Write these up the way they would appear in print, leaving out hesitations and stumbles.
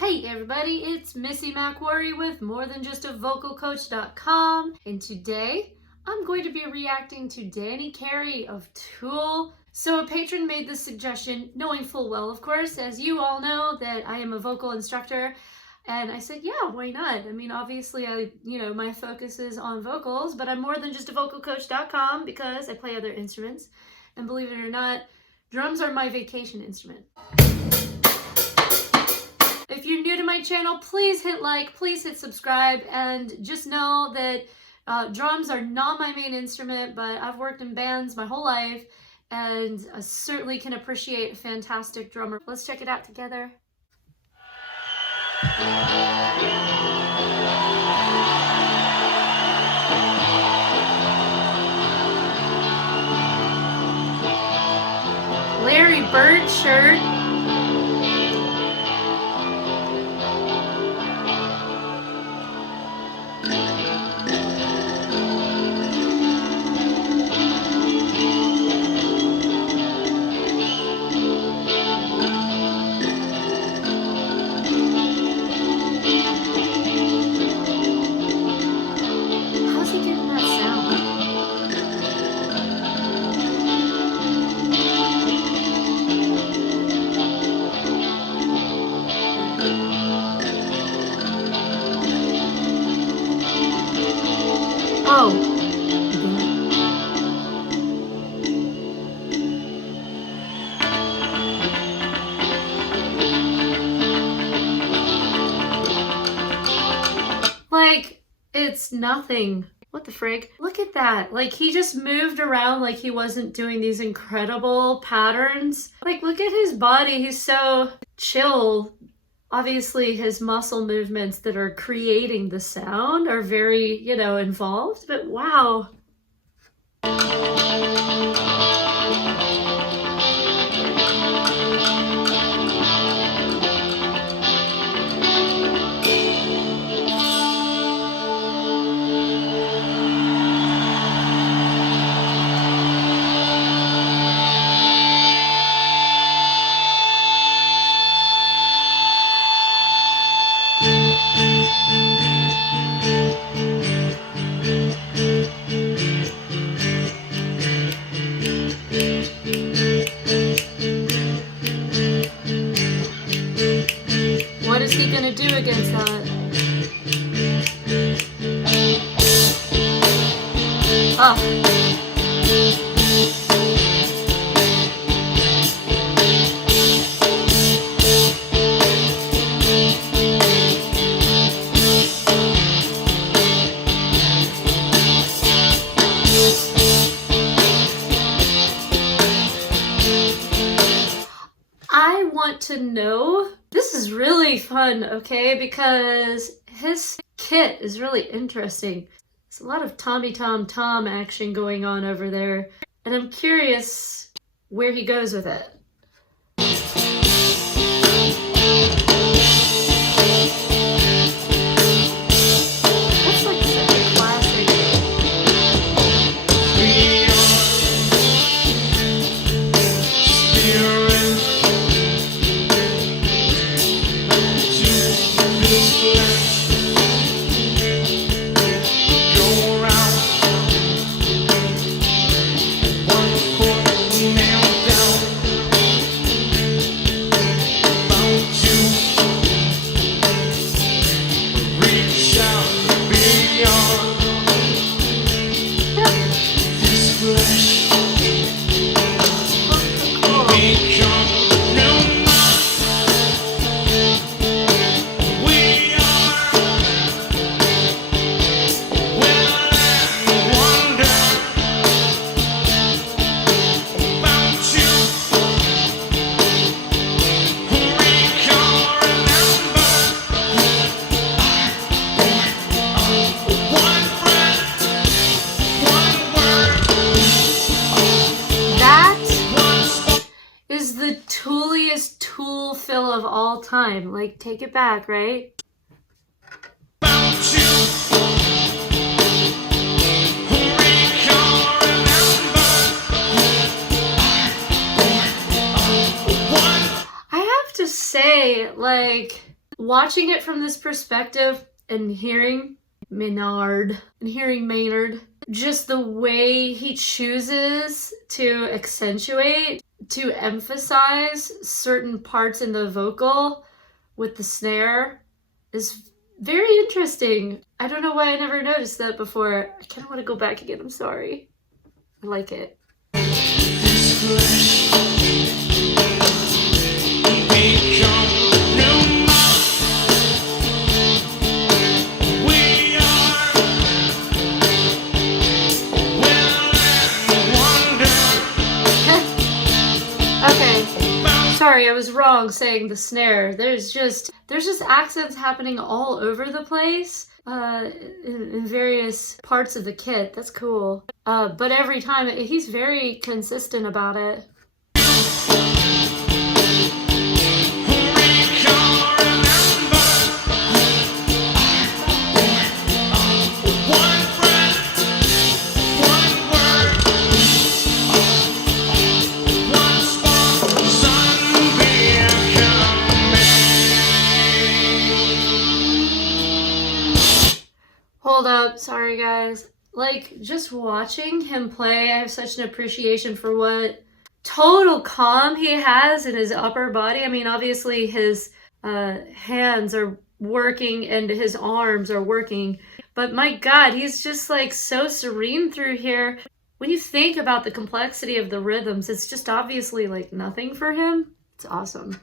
Hey everybody, it's Missy McWorry with morethanjustovocalcoach.com, and today I'm going to be reacting to Danny Carey of Tool. So a patron made this suggestion, knowing full well, of course, as you all know, that I am a vocal instructor. And I said, yeah, why not? I mean, obviously, my focus is on vocals, but I'm morethanjustovocalcoach.com because I play other instruments. And believe it or not, drums are my vacation instrument. If you're new to my channel, please hit like, please hit subscribe, and just know that drums are not my main instrument, but I've worked in bands my whole life, and I certainly can appreciate a fantastic drummer. Let's check it out together. Larry Bird shirt. Oh. Like, it's nothing. What the frig? Look at that. Like, he just moved around like he wasn't doing these incredible patterns. Like, look at his body. He's so chill. Obviously, his muscle movements that are creating the sound are very, involved, but wow. What is he gonna do against that? Oh. I want to know. This is really fun, okay? Because his kit is really interesting. There's a lot of Tommy Tom Tom action going on over there. And I'm curious where he goes with it. That's like such a classic. Tool fill of all time. Like, take it back, right? I have to say, like, watching it from this perspective and hearing Maynard, just the way he chooses to accentuate, to emphasize certain parts in the vocal with the snare is very interesting. I don't know why I never noticed that before. I kind of want to go back again. I'm sorry. I like it. Okay, sorry, I was wrong saying the snare. There's just accents happening all over the place in various parts of the kit. That's cool. But every time he's very consistent about it. Hold up, sorry guys. Like, just watching him play, I have such an appreciation for what total calm he has in his upper body. I mean, obviously his hands are working and his arms are working, but my God, he's just like so serene through here. When you think about the complexity of the rhythms, it's just obviously like nothing for him. It's awesome.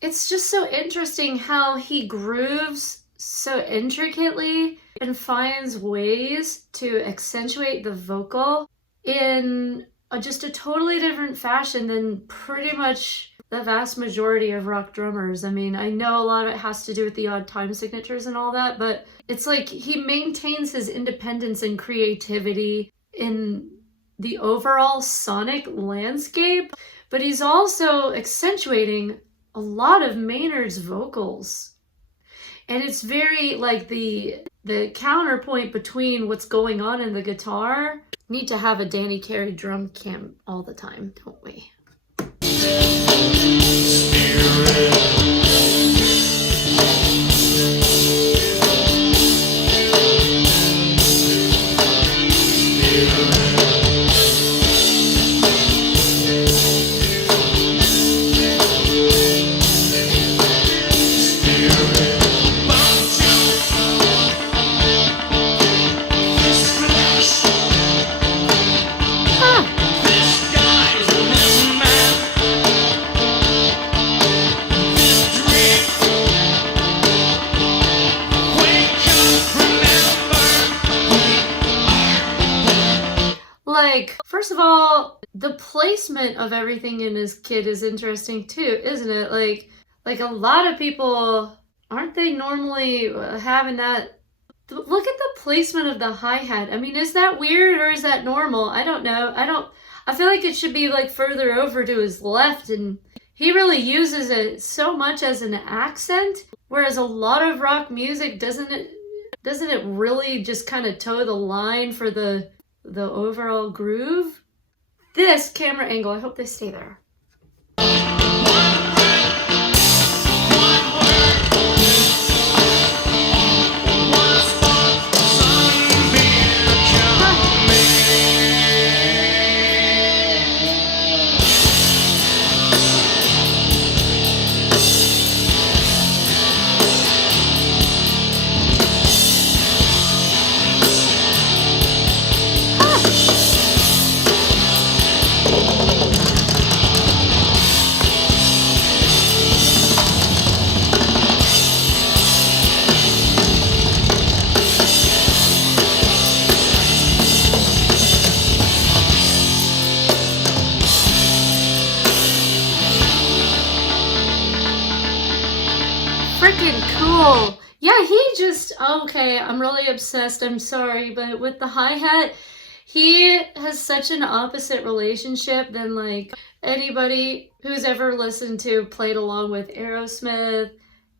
It's just so interesting how he grooves so intricately and finds ways to accentuate the vocal in just a totally different fashion than pretty much the vast majority of rock drummers. I mean, I know a lot of it has to do with the odd time signatures and all that, but it's like he maintains his independence and creativity in the overall sonic landscape, but he's also accentuating a lot of Maynard's vocals. And it's very like the counterpoint between what's going on in the guitar. Need to have a Danny Carey drum cam all the time, don't we? Like, first of all, the placement of everything in his kit is interesting too, isn't it? Like a lot of people, aren't they normally having that? Look at the placement of the hi-hat. I mean, is that weird or is that normal? I don't know. I feel like it should be like further over to his left, and he really uses it so much as an accent, whereas a lot of rock music doesn't it really just kind of toe the line for the overall groove? this camera angle. I hope they stay there. Freaking cool. Yeah, he just, okay, I'm really obsessed, I'm sorry, but with the hi-hat, he has such an opposite relationship than like anybody who's ever listened to, played along with Aerosmith,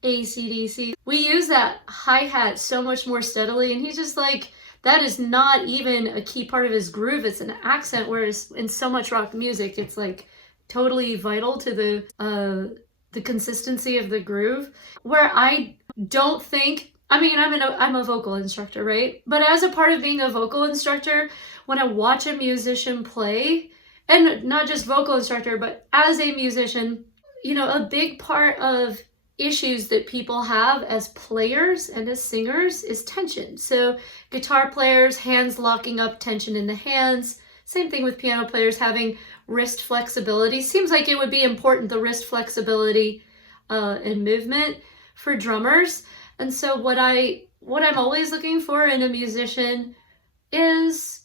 AC/DC. We use that hi-hat so much more steadily, and he's just like, that is not even a key part of his groove, it's an accent, whereas in so much rock music, it's like totally vital to the consistency of the groove, where I don't think, I mean, I'm a vocal instructor, right? But as a part of being a vocal instructor, when I watch a musician play, and not just vocal instructor, but as a musician, you know, a big part of issues that people have as players and as singers is tension. So guitar players, hands locking up, tension in the hands. Same thing with piano players, having wrist flexibility. Seems like it would be important, the wrist flexibility and movement for drummers. And so what I'm always looking for in a musician is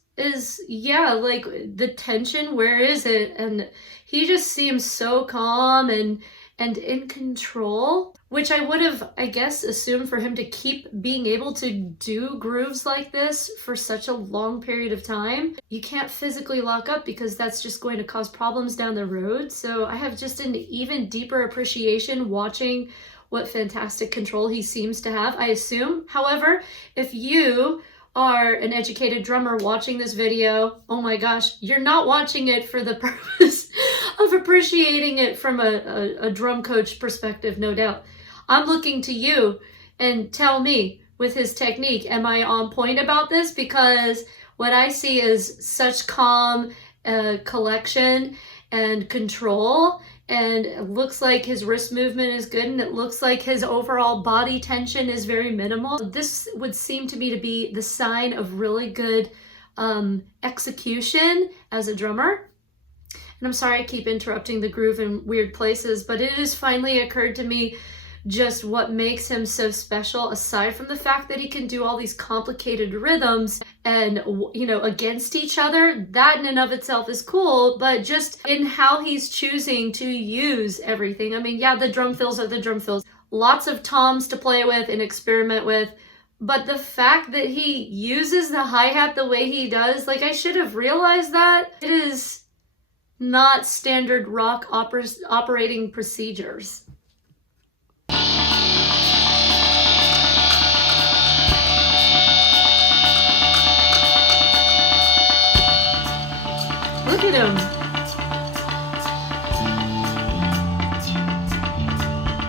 yeah, like the tension, where is it? And he just seems so calm and in control, which I would have, I guess, assumed for him to keep being able to do grooves like this for such a long period of time. You can't physically lock up because that's just going to cause problems down the road. So I have just an even deeper appreciation watching what fantastic control he seems to have, I assume. However, if you are an educated drummer watching this video, oh my gosh, you're not watching it for the purpose of appreciating it from a drum coach perspective, no doubt. I'm looking to you and tell me with his technique, am I on point about this? Because what I see is such calm collection and control, and it looks like his wrist movement is good, and it looks like his overall body tension is very minimal. This would seem to me to be the sign of really good execution as a drummer. And I'm sorry I keep interrupting the groove in weird places, but it has finally occurred to me just what makes him so special, aside from the fact that he can do all these complicated rhythms and, you know, against each other. That in and of itself is cool, but just in how he's choosing to use everything. I mean, yeah, the drum fills are the drum fills. Lots of toms to play with and experiment with. But the fact that he uses the hi-hat the way he does, like, I should have realized that. It is not standard rock operating procedures. Look at him.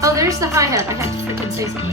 Oh, there's the hi-hat. I had to freaking say something.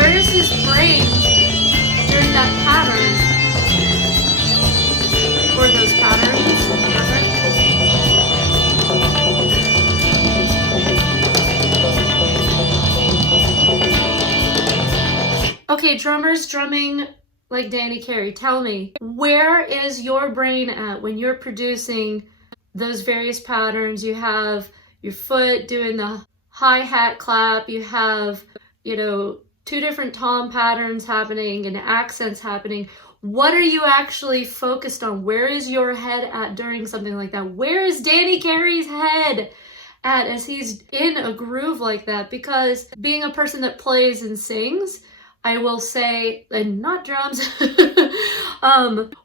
where is his brain during that pattern? Or those patterns, rather? Okay, drummers drumming like Danny Carey, tell me, where is your brain at when you're producing those various patterns? You have your foot doing the hi-hat clap, you have, you know, 2 different tom patterns happening and accents happening. What are you actually focused on? Where is your head at during something like that? Where is Danny Carey's head at as he's in a groove like that? Because being a person that plays and sings, I will say, and not drums,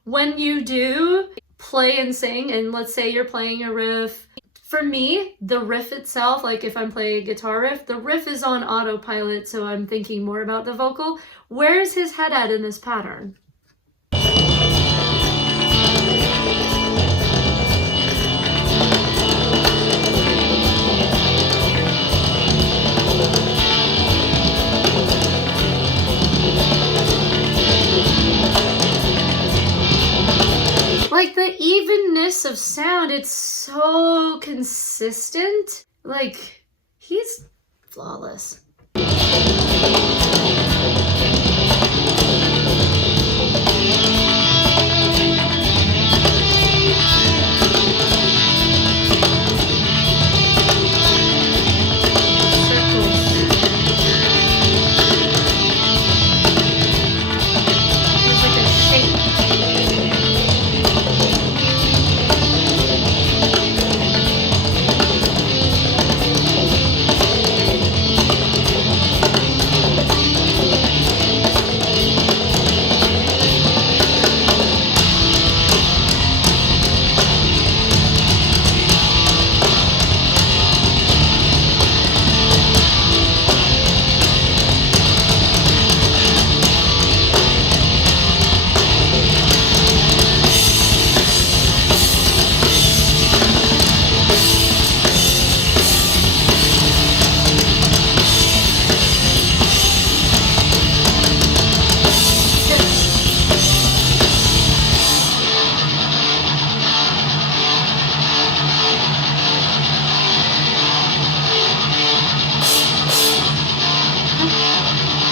when you do play and sing, and let's say you're playing a riff, for me, the riff itself, like if I'm playing a guitar riff, the riff is on autopilot, so I'm thinking more about the vocal. Where's his head at in this pattern? Like the evenness of sound, it's so consistent. Like, he's flawless.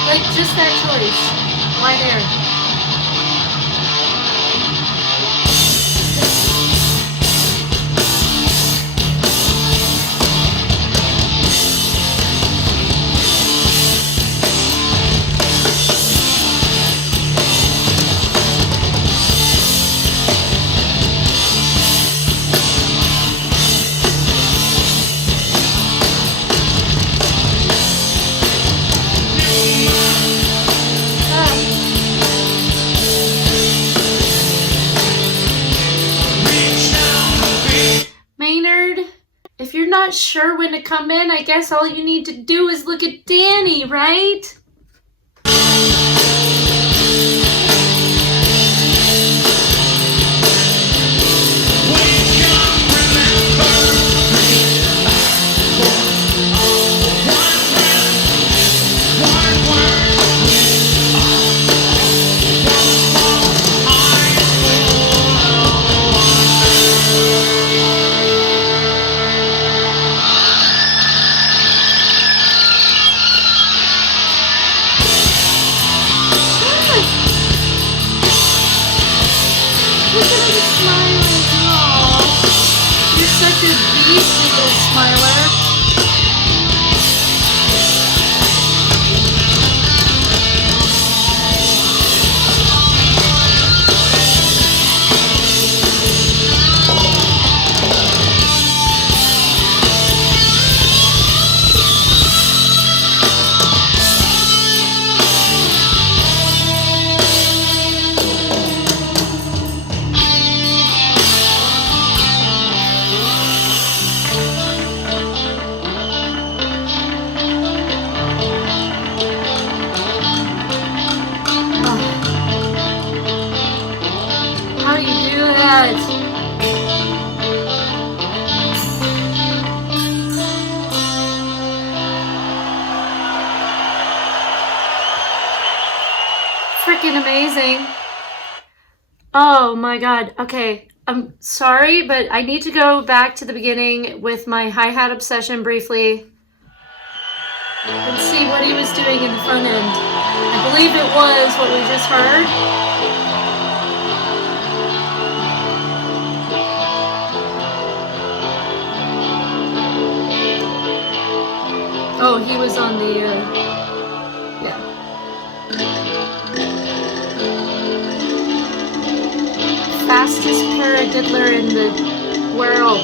Like, just that choice. Why there? If you're not sure when to come in, I guess all you need to do is look at Danny, right? Look at him smiling. Aww. You're such a beastly little smiler. freaking amazing. Oh my god. Okay. I'm sorry, but I need to go back to the beginning with my hi-hat obsession briefly and see what he was doing in the front end. I believe it was what we just heard. Oh, he was on the, yeah. Fastest paradiddler in the world.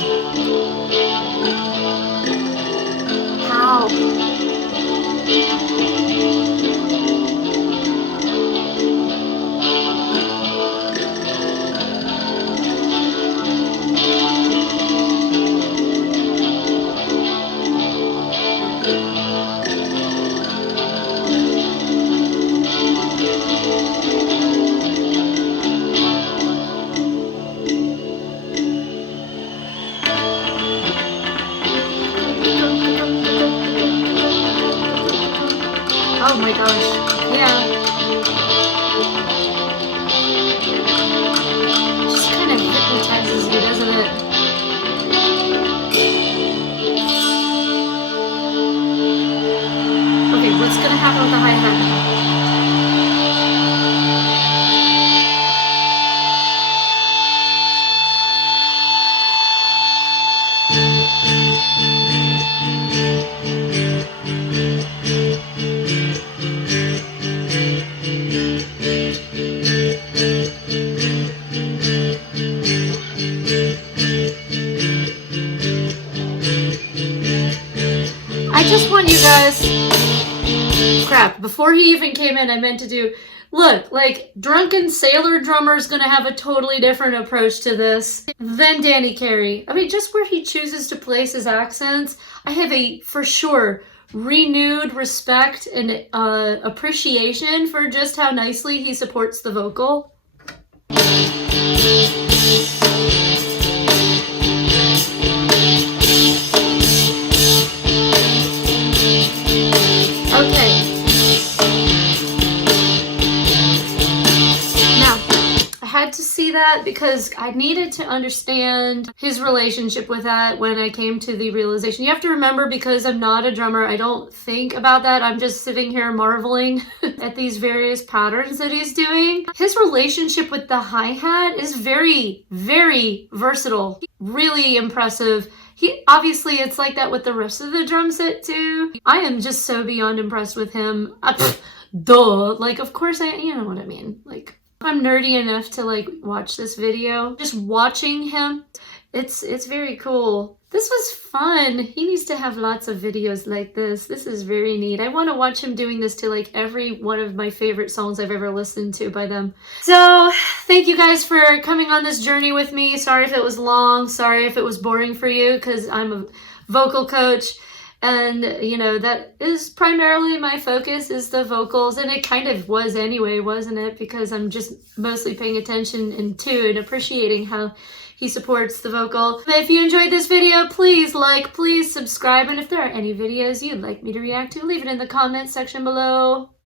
How? Oh my gosh, yeah. Just kind of hypnotizes you, doesn't it? Okay, what's gonna happen with the hi-hat? I just want you guys, crap, before he even came in, I meant to do, look, like, Drunken Sailor Drummer's gonna have a totally different approach to this than Danny Carey. I mean, just where he chooses to place his accents, I have a, for sure, renewed respect and appreciation for just how nicely he supports the vocal. Okay. Now, I had to see that because I needed to understand his relationship with that when I came to the realization. You have to remember, because I'm not a drummer, I don't think about that. I'm just sitting here marveling at these various patterns that he's doing. His relationship with the hi-hat is very, very versatile. Really impressive. He obviously, it's like that with the rest of the drum set too. I am just so beyond impressed with him. Duh. Like, of course you know what I mean. Like, I'm nerdy enough to like watch this video. Just watching him, it's very cool. This was fun. He needs to have lots of videos like this. This is very neat. I want to watch him doing this to like every one of my favorite songs I've ever listened to by them. So thank you guys for coming on this journey with me. Sorry if it was long. Sorry if it was boring for you, because I'm a vocal coach. And, you know, that is primarily my focus, is the vocals. And it kind of was anyway, wasn't it? Because I'm just mostly paying attention and appreciating how he supports the vocal. If you enjoyed this video, please like, please subscribe. And if there are any videos you'd like me to react to, leave it in the comments section below.